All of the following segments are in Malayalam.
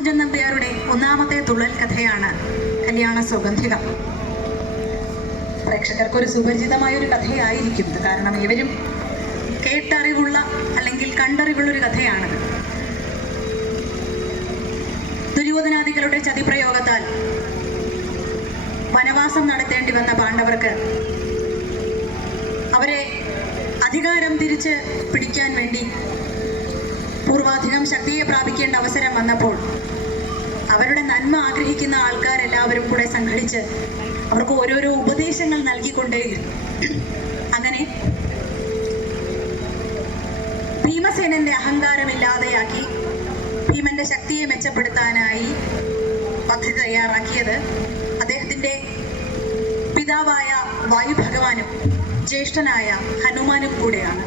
കുഞ്ചൻ നമ്പ്യാരുടെ ഒന്നാമത്തെ തുള്ളൽ കഥയാണ് കല്യാണ സൗഗന്ധികം. പ്രേക്ഷകർക്കൊരു സുപരിചിതമായ ഒരു കഥയായിരിക്കും ഇത്. കാരണം ഇവരും കേട്ടറിവുള്ള അല്ലെങ്കിൽ കണ്ടറിവുള്ളൊരു കഥയാണിത്. ദുര്യോധനാദികളുടെ ചതിപ്രയോഗത്താൽ വനവാസം നടത്തേണ്ടി വന്ന പാണ്ഡവർക്ക് അവരെ അധികാരം തിരിച്ച് പിടിക്കാൻ വേണ്ടി പൂർവാധികം ശക്തിയെ പ്രാപിക്കേണ്ട അവസരം വന്നപ്പോൾ അവരുടെ നന്മ ആഗ്രഹിക്കുന്ന ആൾക്കാരെല്ലാവരും കൂടെ സംഘടിച്ച് അവർക്ക് ഓരോരോ ഉപദേശങ്ങൾ നൽകിക്കൊണ്ടേയിരുന്നു. അങ്ങനെ ഭീമസേനന്റെ അഹങ്കാരമില്ലാതെയാക്കി ഭീമന്റെ ശക്തിയെ മെച്ചപ്പെടുത്താനായി പദ്ധതി തയ്യാറാക്കിയത് അദ്ദേഹത്തിന്റെ പിതാവായ വായുഭഗവാനും ജ്യേഷ്ഠനായ ഹനുമാനും കൂടെയാണ്.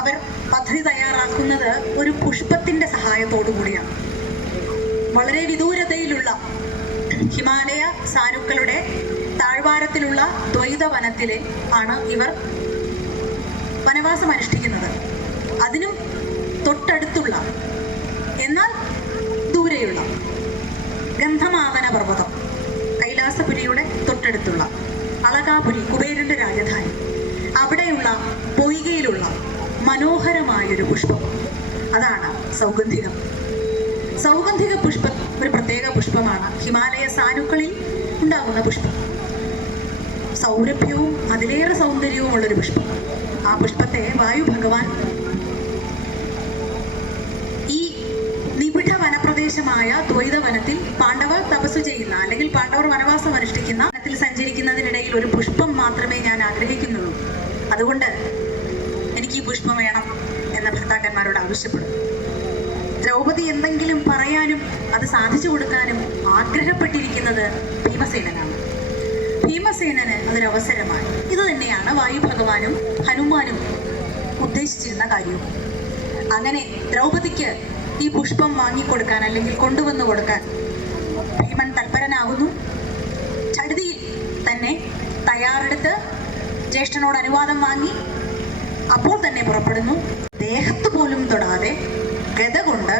അവർ പദ്ധതി തയ്യാറാക്കുന്നത് ഒരു പുഷ്പത്തിന്റെ സഹായത്തോടു കൂടിയാണ്. വളരെ വിദൂരതയിലുള്ള ഹിമാലയ സാനുക്കളുടെ താഴ്വാരത്തിലുള്ള ദ്വൈതവനത്തിലെ ആണ് ഇവർ വനവാസം അനുഷ്ഠിക്കുന്നത്. അതിനും തൊട്ടടുത്തുള്ള എന്നാൽ ദൂരെയുള്ള ഗന്ധമാദന പർവ്വതം, കൈലാസപുരിയുടെ തൊട്ടടുത്തുള്ള അളകാപുരി, കുബേരന്റെ രാജധാനി, അവിടെയുള്ള പൊയ്കയിലുള്ള മനോഹരമായൊരു പുഷ്പം, അതാണ് സൗഗന്ധികം. സൗഗന്ധിക പുഷ്പം ഒരു പ്രത്യേക പുഷ്പമാണ്. ഹിമാലയ സാനുക്കളിൽ ഉണ്ടാകുന്ന പുഷ്പം. സൗരഭ്യവും അതിലേറെ സൗന്ദര്യവുമുള്ളൊരു പുഷ്പം. ആ പുഷ്പത്തെ വായു ഭഗവാൻ ഈ നിബിഡ വനപ്രദേശമായ ദ്വൈതവനത്തിൽ പാണ്ഡവർ തപസ്സു ചെയ്യുന്ന അല്ലെങ്കിൽ പാണ്ഡവർ വനവാസം അനുഷ്ഠിക്കുന്ന വനത്തിൽ സഞ്ചരിക്കുന്നതിനിടയിൽ ഒരു പുഷ്പം മാത്രമേ ഞാൻ ആഗ്രഹിക്കുന്നുള്ളൂ, അതുകൊണ്ട് എനിക്ക് ഈ പുഷ്പം വേണം എന്ന് ഭർത്താക്കന്മാരോട് ആവശ്യപ്പെടും. ദ്രൗപദി എന്തെങ്കിലും പറയാനും അത് സാധിച്ചു കൊടുക്കാനും ആഗ്രഹപ്പെട്ടിരിക്കുന്നത് ഭീമസേനനാണ്. ഭീമസേനന് അതൊരവസരമായി. ഇത് തന്നെയാണ് വായു ഭഗവാനും ഹനുമാനും ഉദ്ദേശിച്ചിരുന്ന കാര്യവും. അങ്ങനെ ദ്രൗപദിക്ക് ഈ പുഷ്പം വാങ്ങിക്കൊടുക്കാൻ അല്ലെങ്കിൽ കൊണ്ടുവന്നു കൊടുക്കാൻ ഭീമൻ തൽപരനാകുന്നു. ചടുതിയിൽ തന്നെ തയ്യാറെടുത്ത് ജ്യേഷ്ഠനോട് അനുവാദം വാങ്ങി അപ്പോൾ തന്നെ പുറപ്പെടുന്നു. ദേഹത്ത് പോലും തൊടാതെ ഗദ കൊണ്ട്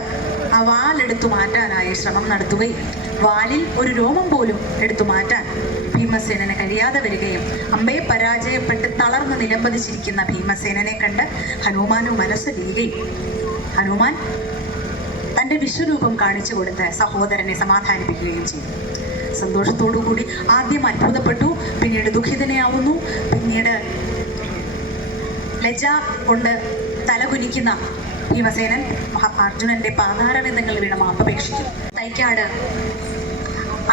ആ വാലെടുത്തു മാറ്റാനായി ശ്രമം നടത്തുകയും വാലിൽ ഒരു രോമം പോലും എടുത്തു മാറ്റാൻ ഭീമസേനന് കഴിയാതെ വരികയും അമ്പയെ പരാജയപ്പെട്ട് തളർന്ന് നിലംപതിച്ചിരിക്കുന്ന ഭീമസേനനെ കണ്ട് ഹനുമാനും മനസ്സലിയുകയും ഹനുമാൻ തൻ്റെ വിശ്വരൂപം കാണിച്ചു കൊടുത്ത് സഹോദരനെ സമാധാനിപ്പിക്കുകയും ചെയ്തു. സന്തോഷത്തോടുകൂടി ആദ്യം അത്ഭുതപ്പെട്ടു, പിന്നീട് ദുഃഖിതനെയാവുന്നു, പിന്നീട് ലജ്ജ കൊണ്ട് തലകുനിക്കുന്ന ഭീമസേനൻ അർജുനന്റെ പാതാരവിന്ദങ്ങൾ വീണ മാപ്പപേക്ഷിക്കും. തൈക്കാട്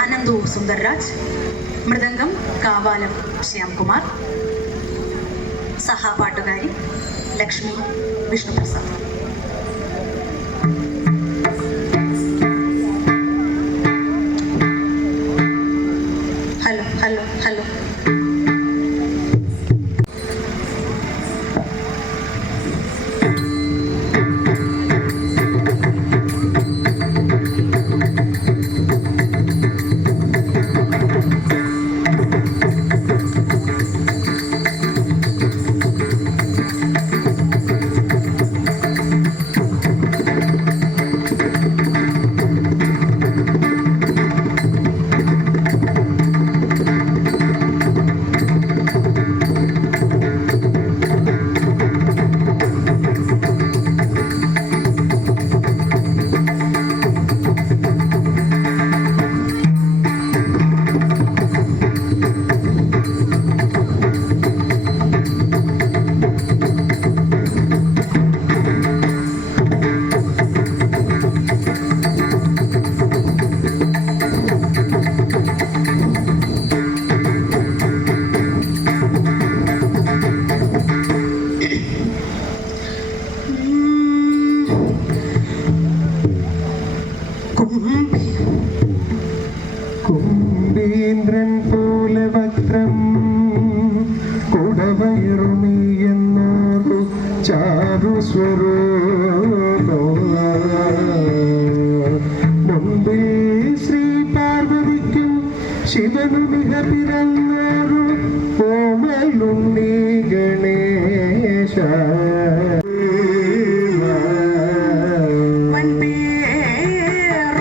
അനന്തു സുന്ദർരാജ്, മൃദംഗം കാവാലം ശ്യാംകുമാർ, സഹാപാട്ടുകാരി Lakshmi Vishnuprasad. Hello hello hello. കുംഭീന്ദ്രൻ പോലെ വക്രം കുടവയറുമീ എന്നോരു ചാരു മുമ്പിൽ ശ്രീ പാർവതിക്കും ശിവനുമിഹ പിറന്നോരു കോമലുണ്ണി ഗണേശ. വൻപേർ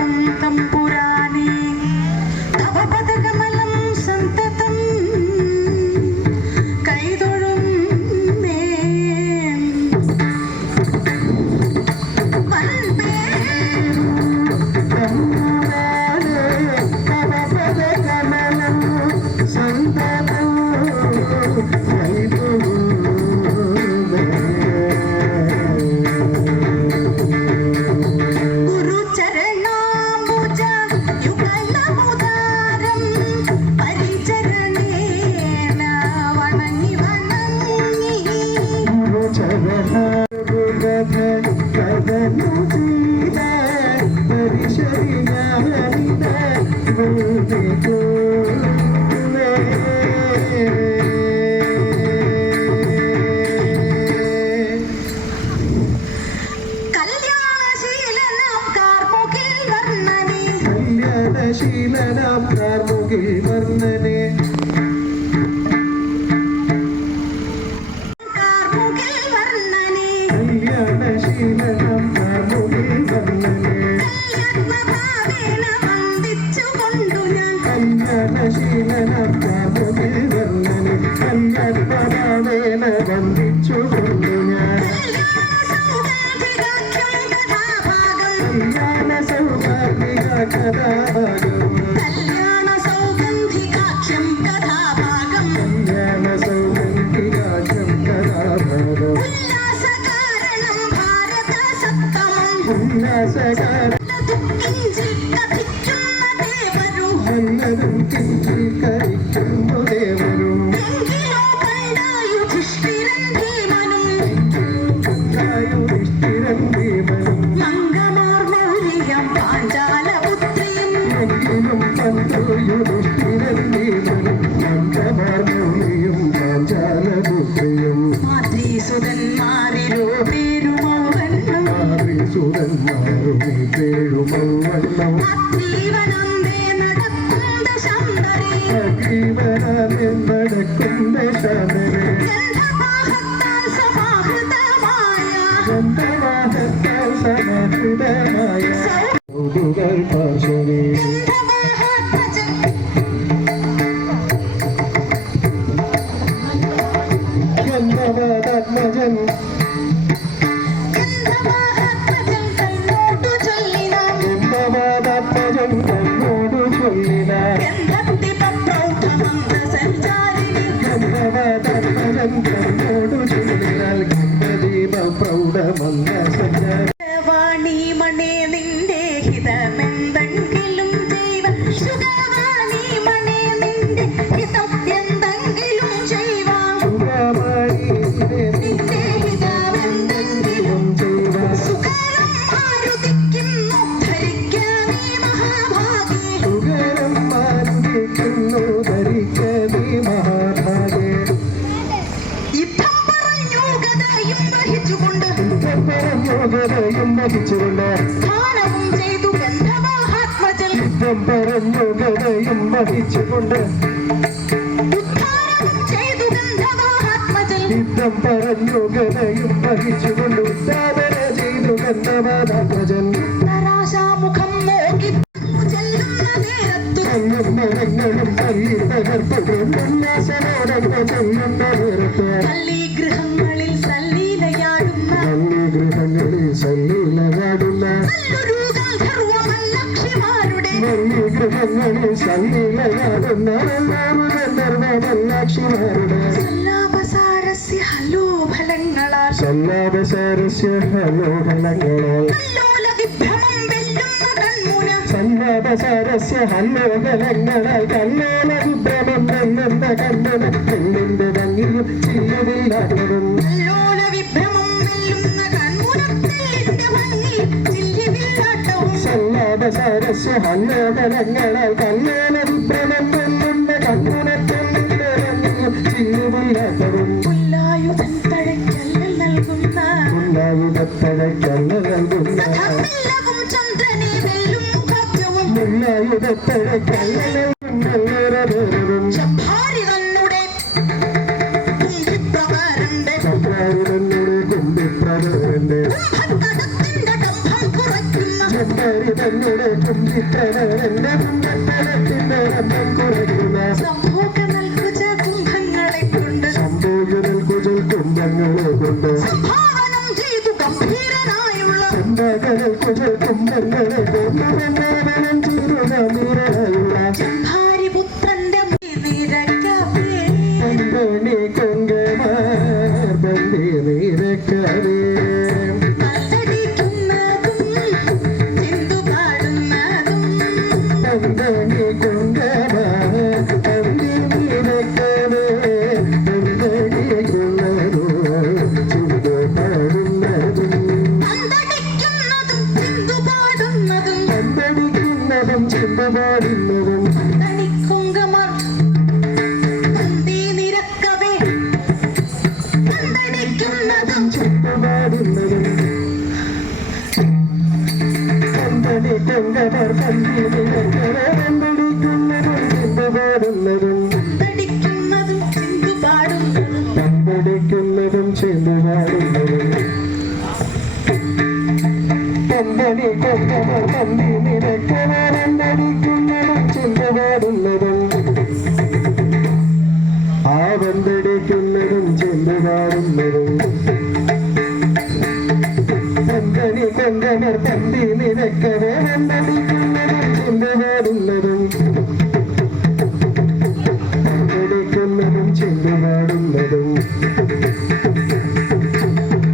ചെയ്ത പരിശരി ഞാനിത കല്യാണശീലനാം കാർമുകിൽ വർണ്ണനെ കല്യാണശീലനാം കാർമുകിൽ വർണ്ണനെ കല്യാണശീലനാം കാർമുകിൽ വർണ്ണനെ കല്യാണ വന്ദിച്ചുകൊണ്ടു ഞാൻ കല്യാണ സൗഭാഗ്യ കഥാഭാഗം കല്യാണ സൗഗന്ധികാക്ഷ്യം കഥാഭാഗം കല്യാണ സൗഗന്ധികാക്ഷ്യം കഥാഭാഗം ഉല്ലാസകാരണം ഭാരത സത്തമം ഉല്ലാസകാര വല്ലതും കിഞ്ചി കരിക്കുന്നു ദേവരും യുധിഷ്ഠിരൻ ഭീമനും എങ്കിലും പണ്ടു യുധിഷ്ഠിരൻ ഭീമനും മന്ദമാർമൗലിയും പാഞ്ചാലപുത്രിയും മാതൃസുതന്മാരിലോ പേരുമൗവണ്ണം സുരന്മാരുമി പേഴുമൗവണ്ണം അഗ്രീവനാമെന്നടക്കുന്ന ശാന്തരെ ഗന്ധവാഹത്താൽ സമാഹൃതമായ കൗതുകൽ പാർശ്വേ ഗന്ധവാദാത്മജൻ ഗന്ധവാദാത്മജൻ തന്നോടു ചൊല്ലിന ഗന്ധവാദാത്മജൻ തന്നോടു ചൊല്ലിനാൽ ഗന്ധദീപ പ്രൗഢമന്ദ സഞ്ചാര വാണിമണേ നിന്റെ ഹിതമെന്തെങ്കിലും ചെയ്വ സുഖവാണിമണേ നിന്റെ ഹിതം എന്തെങ്കിലും ചെയ്വ നിന്റെ ഹിതമെന്തെങ്കിലും സുഖം മാരുതിക്കുന്നു ധരിക്കാനീ മഹാഭാഗേ സുഖരം മാരുതിക്കുന്നു ധരിക്കനീ മഹാഭാഗേ യുദ്ധം പറഞ്ഞു ഗദയും വഹിച്ചുകൊണ്ട് ഗതയും വഹിച്ചുകൊണ്ട് സ്ഥാനവും ചെയ്തു ഗന്ധവാഹാത്മജൽ യുദ്ധം പറഞ്ഞു ഗതയും വഹിച്ചുകൊണ്ട് ഉദ്ധാരവും ചെയ്തു ഗന്ധവാഹാത്മജൽ യുദ്ധം പറഞ്ഞു ഗതയും വഹിച്ചുകൊണ്ട് ഉദ്ധാരണ ചെയ്തു ഗന്ധവാദാത്മജൻ തരാശാമുഖം നോക്കി ചെല്ലുന്ന നേരത്തു കല്ലുന്നരങ്ങളും തല്ലി തകർപ്പുകളും ഉല്ലാസനോടൊന്ന് ചെല്ലുന്ന നേരത്ത് പള്ളിഗൃഹങ്ങളിൽ സല്ലീലയാടുന്ന ഗൃഹങ്ങളിൽ സല്ലീലകാടുന്ന നല്ലൊരു ഗന്ധർവമല്ലക്ഷിമാരുടെ ഗൃഹങ്ങളിൽ സല്ലീലകാടുന്ന ഗന്ധർവമല്ലാക്ഷിമാരുടെ സല്ലാപസാരസ്യ ഹലോഫലങ്ങളാൽ സല്ലാപസാരസ്യ ഹലോഹലങ്ങളാൽ കല്ലോല വിഭ്രമം വെല്ലുന്ന കൺമുന സല്ലാപസാരസ്യ ഹല്ലോഹലങ്ങളാൽ കല്ലോല വിഭ്രമം വെല്ലുന്ന കണ്ണന പെണ്ണിന്റെ ഭംഗിയും ചില്ലുവില്ലാത്തതും കല്ലോല വിഭ്രമം വെല്ലുന്ന കൺമുനത്തിന്റെ ഭംഗി ചില്ലിവില്ലാട്ടവും സല്ലാപസാരസ്യ ഹല്ലോഹലങ്ങളാൽ കല്ലോല വിഭ്രമം വെല്ലുന്ന കണ്ണനത്തിന്റെ ഭംഗിയും ചില്ലുവില്ലാത്തതും പുല്ലായുധൻ തഴയ്ക്കല്ല് നൽകുന്ന മുല്ലായുധത്തഴക്കല്ല് നൽകുന്ന സഖമില്ലവും ചന്ദ്രനെ വെല്ലും മുഖത്വവും മുല്ലായുധത്തഴക്കല്ല് നൽകുന്നവരും ചമ്പാരി തന്നുടെ കുംഭിപ്രകാരന്റെ ചമ്പാരിതന്നുടെ കുമ്പിപ്രവരന്റെ കുംഭത്തടത്തിന്റെ ഡംഭം കുറയ്ക്കുന്ന ചമ്പാരിതന്നുടെ കുമ്പിപ്രവരന്റെ കുമ്പത്തടത്തിന്റെ രംഭം കുറയ്ക്കുന്ന സംഭോഗ നൽകുച കുംഭങ്ങളെ കൊണ്ട് സംഭോഗനൽ കുജൽ കുംഭങ്ങളെ കൊണ്ട് സംഭാവനം ചെയ്തു ഗംഭീരനായുള്ള സംഭോഗനൽ കുജൽ കുംഭങ്ങളെ കൊണ്ട് സംഭാവനം ചെയ്തു ഗംഭീരനായുള്ള ചമ്പാരിപുത്രന്റെ നിരക്കവേ പന്തോണി കൊങ്കമാർ ബന്ധി നിരക്കവേ കല്ലടിക്കുന്നതും ചിന്തു പാടുന്നതും പന്തോണി കൊങ്കമാർ ബന്ധി നിരക്കവേ പന്തോണി കൊള്ളതോ ചുണ്ടു പാടുന്നതും അന്തടിക്കുന്ന തമ്പടിക്കുന്നതും ചിന്തപാടുന്നതും തണിക്കുങ്കമർ തന്തി നിരക്കവേ തന്തടിക്കുന്നതും ചിന്തപാടുന്നതും തമ്പടിക്കുങ്കമർ തന്തി നിരക്കവേ തന്തടിക്കുന്നതും ചിന്തപാടുന്നതും തമ്പടിക്കുന്നതും ചിന്തപാടുന്നതും തമ്പടി കൊങ്കമർ തന്തി നിരക്കവേ തന്തടിക്കുന്നതും ചിന്തപാടുന്നതും ആ വന്തടിക്കുന്നതും ചിന്തപാടുന്നതും തമ്പടി കൊങ്കമർ തന്തി നിരക്കവേ തന്തടിക്കുന്നതും ചിന്തപാടുന്നതും തമ്പടിക്കുന്നതും ചിന്തപാടുന്നതും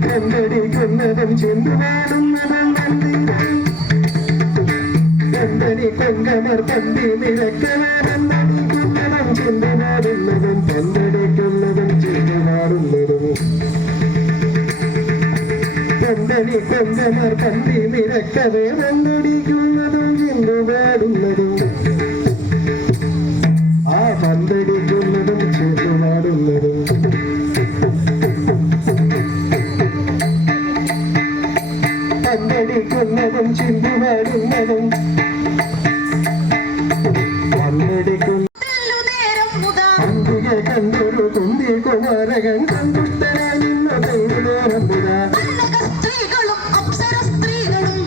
തമ്പടിക്കുന്നതും ചിന്തപാടുന്നതും തമ്പടി കൊങ്കമർ തന്തി നിരക്കവേ തന്തടിക്കുന്നതും ചിന്തപാടുന്നതും തമ്പടിക്കുന്നതും ചിന്തപാടുന്നതും തമ്പടി കൊങ്കമർ തന്തി നിരക്കവേ തന്തടിക്കുന്നതും ചിന്തപാടുന്നതും ആ തന്തടിക്കുന്നതും ചിന്തപാടുന്നതും തന്തടിക്കുന്നതും ചിന്തപാടുന്നതും തന്തടിക്കുന്ന അന്തികെ കണ്ടൊരു കുന്തി കുമാരകൻ സന്തുഷ്ടനായി നിന്ന തൈരുടേറമ്പുക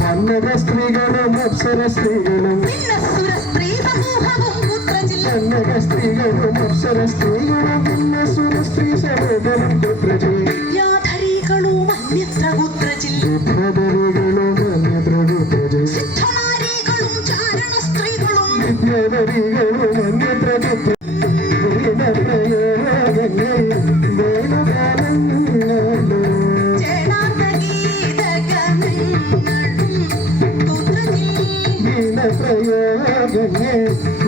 വന്നത സ്ത്രീകളും അപ്സര സ്ത്രീകളും കന്നക സ്ത്രീകളും അപ്സര സ്ത്രീകളും പിന്നെ സുരസ്ത്രീ സമൂഹം പുത്രജി യാധരികളും അന്യത്ര പുത്രജിൽ വിദ്യാധരികളും അന്യത്ര പുത്രജി സിദ്ധനാരികളും ചാരണ സ്ത്രീകളും വിദ്യാധരികളും അന്യത്ര പുത്ര പ്രയോഗങ്ങൾ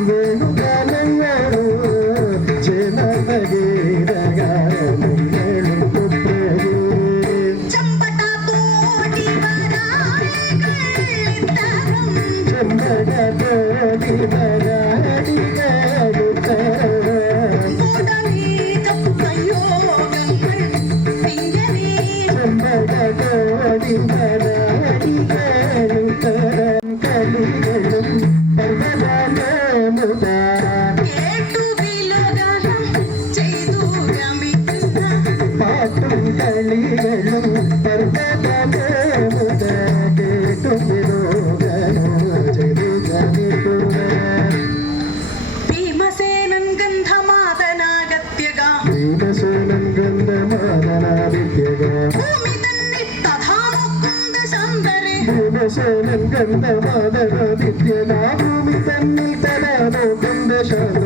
വേണുഗാനങ്ങളോ ചേനഗീതഗാനങ്ങളും പുത്രജി ചെമ്പടത്തോടി പാട്ടും കളികളും പർവ്വതമുത കേട്ടും വിനോദനോ ചെയ്തു ജനിക്കുക ഭീമസേനൻ ഗന്ധമാദനാഗത്യക ഭീമസേനൻ ഗന്ധമാദനാദിത്യക ഭീമസേനൻ ഗന്ധമാദനാദിത്യക ഭൂമി തന്നിൽ തരാ നോക്കുന്ന ശാന്ത